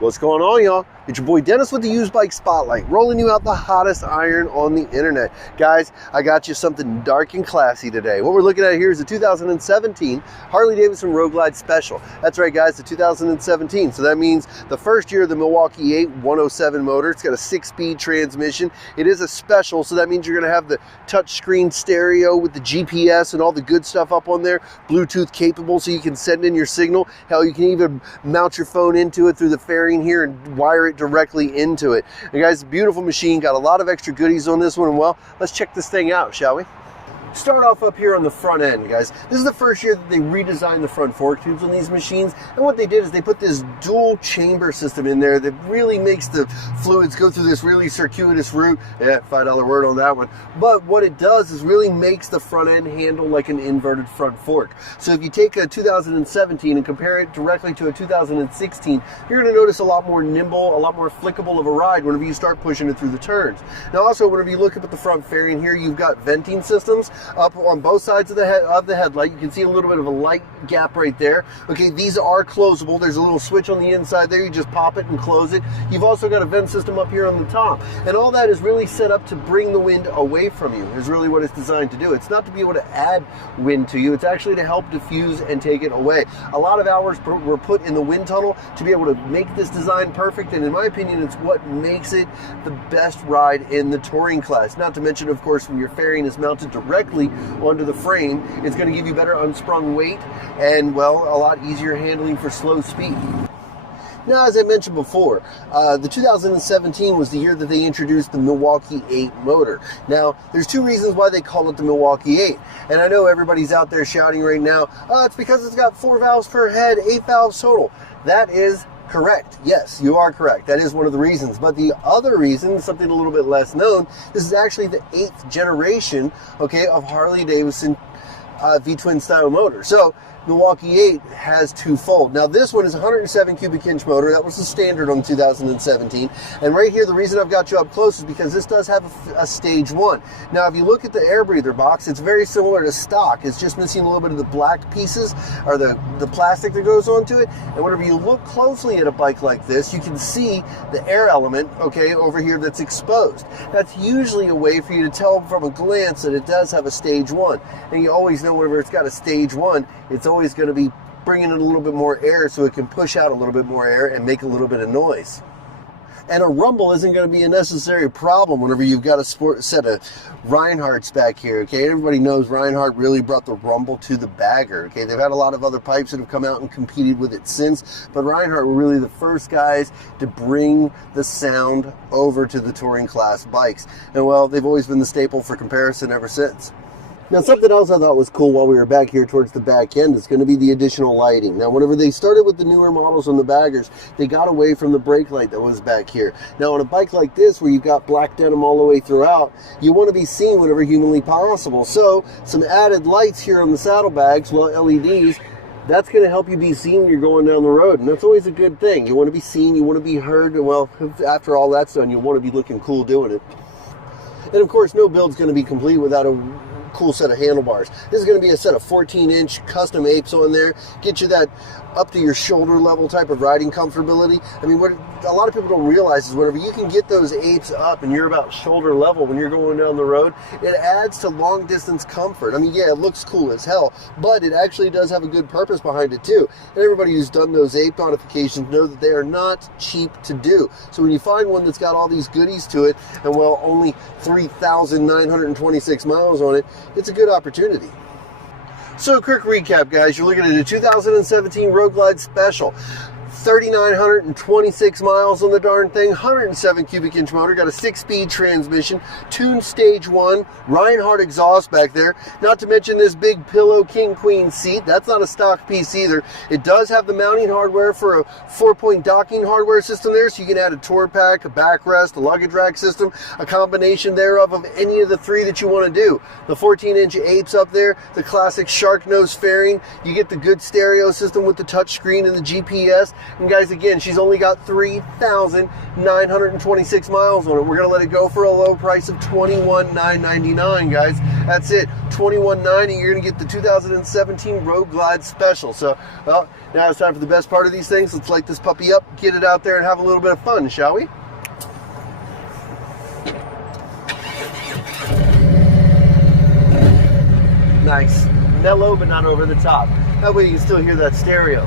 What's going on, y'all? It's your boy Dennis with the Used Bike Spotlight, rolling you out the hottest iron on the internet. Guys, I got you something dark and classy today. What we're looking at here is the 2017 Harley-Davidson Roadglide Special. That's right, guys, the 2017. So that means the first year of the Milwaukee 8 107 motor. It's got a 6-speed transmission. It is a special, so that means you're going to have the touchscreen stereo with the GPS and all the good stuff up on there. Bluetooth capable, so you can send in your signal. Hell, you can even mount your phone into it through the fairing here and wire it directly into it. And guys, beautiful machine, got a lot of extra goodies on this one. And well, let's check this thing out, shall we? Start off up here on the front end, guys. This is the first year that they redesigned the front fork tubes on these machines, and what they did is they put this dual chamber system in there that really makes the fluids go through this really circuitous route. Yeah, $5 word on that one. But what it does is really makes the front end handle like an inverted front fork. So if you take a 2017 and compare it directly to a 2016, you're going to notice a lot more nimble, a lot more flickable of a ride whenever you start pushing it through the turns. Now also, whenever you look up at the front fairing here, you've got venting systems up on both sides of the headlight. You can see a little bit of a light gap right there. Okay, these are closable. There's a little switch on the inside there. You just pop it and close it. You've also got a vent system up here on the top. And all that is really set up to bring the wind away from you, is really what it's designed to do. It's not to be able to add wind to you. It's actually to help diffuse and take it away. A lot of hours were put in the wind tunnel to be able to make this design perfect. And in my opinion, it's what makes it the best ride in the touring class. Not to mention, of course, when your fairing is mounted directly onto the frame, it's going to give you better unsprung weight and, well, a lot easier handling for slow speed. Now, as I mentioned before, the 2017 was the year that they introduced the Milwaukee 8 motor. Now, there's two reasons why they call it the Milwaukee 8. And I know everybody's out there shouting right now, oh, it's because it's got 4 valves per head, 8 valves total. That is correct. Yes, you are correct. That is one of the reasons. But the other reason, something a little bit less known, this is actually the 8th generation, okay, of Harley-Davidson V-twin style motor. So Milwaukee 8 has twofold. Now this one is 107 cubic inch motor. That was the standard on 2017. And right here, the reason I've got you up close is because this does have a stage 1. Now if you look at the air breather box, it's very similar to stock. It's just missing a little bit of the black pieces or the plastic that goes onto it. And whenever you look closely at a bike like this, you can see the air element, okay, over here that's exposed. That's usually a way for you to tell from a glance that it does have a stage 1. And you always know whenever it's got a stage 1, it's always going to be bringing in a little bit more air so it can push out a little bit more air and make a little bit of noise. And a rumble isn't going to be a necessary problem whenever you've got a set of Reinhardts back here, okay? Everybody knows Reinhardt really brought the rumble to the bagger, okay? They've had a lot of other pipes that have come out and competed with it since, but Reinhardt were really the first guys to bring the sound over to the touring class bikes. And well, they've always been the staple for comparison ever since. Now, something else I thought was cool while we were back here towards the back end is going to be the additional lighting. Now, whenever they started with the newer models on the baggers, they got away from the brake light that was back here. Now, on a bike like this, where you've got black denim all the way throughout, you want to be seen whenever humanly possible. So, some added lights here on the saddlebags, well, LEDs, that's going to help you be seen when you're going down the road. And that's always a good thing. You want to be seen, you want to be heard, and well, after all that's done, you want to be looking cool doing it. And of course, no build's going to be complete without a cool set of handlebars. This is going to be a set of 14-inch custom apes on there. Get you that up to your shoulder level type of riding comfortability. I mean, what a lot of people don't realize is whenever you can get those apes up and you're about shoulder level when you're going down the road, it adds to long distance comfort. I mean, yeah, it looks cool as hell, but it actually does have a good purpose behind it too. And everybody who's done those ape modifications know that they are not cheap to do. So when you find one that's got all these goodies to it and well, only 3,926 miles on it, it's a good opportunity. So quick recap, guys. You're looking at a 2017 Roadglide Special. 3,926 miles on the darn thing, 107 cubic inch motor, got a 6-speed transmission, tuned stage 1, Reinhardt exhaust back there, not to mention this big pillow king queen seat. That's not a stock piece either. It does have the mounting hardware for a 4-point docking hardware system there, so you can add a tour pack, a backrest, a luggage rack system, a combination thereof of any of the 3 that you want to do. The 14-inch apes up there, the classic shark nose fairing, you get the good stereo system with the touch screen and the GPS. And guys, again, she's only got 3,926 miles on it. We're going to let it go for a low price of $21,999, guys. That's it, $21,990. You're going to get the 2017 Roadglide Special. So, well, now it's time for the best part of these things. Let's light this puppy up, get it out there, and have a little bit of fun, shall we? Nice. Mellow, but not over the top. That way you can still hear that stereo.